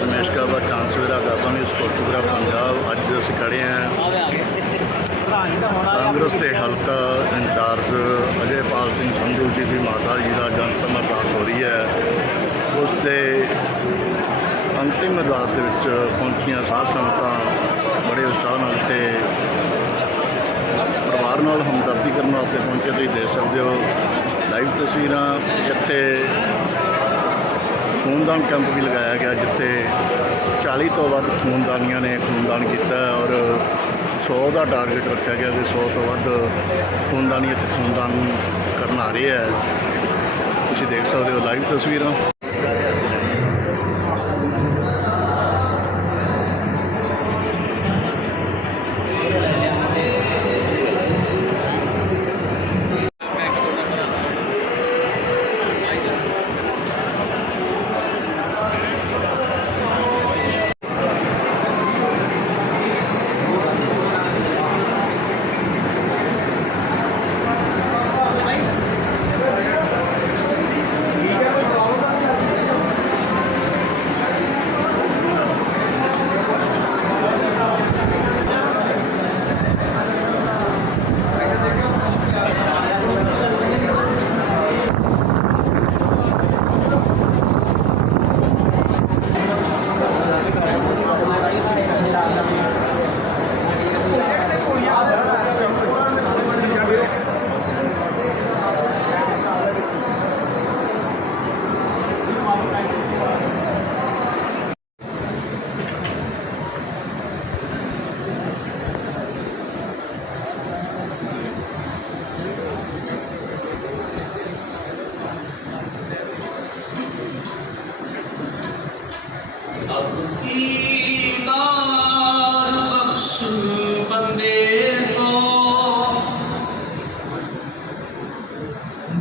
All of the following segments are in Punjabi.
ਰਮੇਸ਼ ਕਾਬਾ ਟਾਂਸਵੇਰਾ ਦਾਬਾ ਨੇ ਸਕੋਤਪੁਰਾ ਪੰਜਾਬ। ਅੱਜ ਅਸੀਂ ਖੜੇ ਹਾਂ। ਕਾਂਗਰਸ ਦੇ ਹਲਕਾ ਇੰਚਾਰਜ ਅਜੇ ਪਾਲ ਸਿੰਘ ਸੰਧੂ ਜੀ ਦੀ ਮਾਤਾ ਜੀ ਦਾ ਜਨਮ ਅਰਦਾਸ ਹੋ ਰਹੀ ਹੈ। ਉਸ ਦੇ ਅੰਤਿਮ ਅਰਦਾਸ ਦੇ ਵਿੱਚ ਪਹੁੰਚੀਆਂ ਸਾਧ ਸੰਗਤਾਂ ਬੜੇ ਉਤਸ਼ਾਹ ਨਾਲ ਤੇ ਪਰਿਵਾਰ ਨਾਲ ਹਮਦਰਦੀ ਕਰਨ ਵਾਸਤੇ ਪਹੁੰਚੇ ਤੁਸੀਂ ਦੇਖ ਸਕਦੇ ਹੋ। ਲਾਈਵ ਤਸਵੀਰਾਂ ਇੱਥੇ ਖੂਨਦਾਨ ਕੈਂਪ ਵੀ ਲਗਾਇਆ ਗਿਆ ਜਿੱਥੇ 40 ਤੋਂ ਵੱਧ ਖੂਨਦਾਨੀਆਂ ਨੇ ਖੂਨਦਾਨ ਕੀਤਾ ਔਰ 100 ਦਾ ਟਾਰਗੇਟ ਰੱਖਿਆ ਗਿਆ ਕਿ 100 ਤੋਂ ਵੱਧ ਖੂਨਦਾਨੀ ਇੱਥੇ ਖੂਨਦਾਨ ਕਰਨ ਆ ਰਹੇ ਹੈ ਤੁਸੀਂ ਦੇਖ ਸਕਦੇ ਹੋ ਲਾਈਵ ਤਸਵੀਰਾਂ।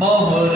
मोहर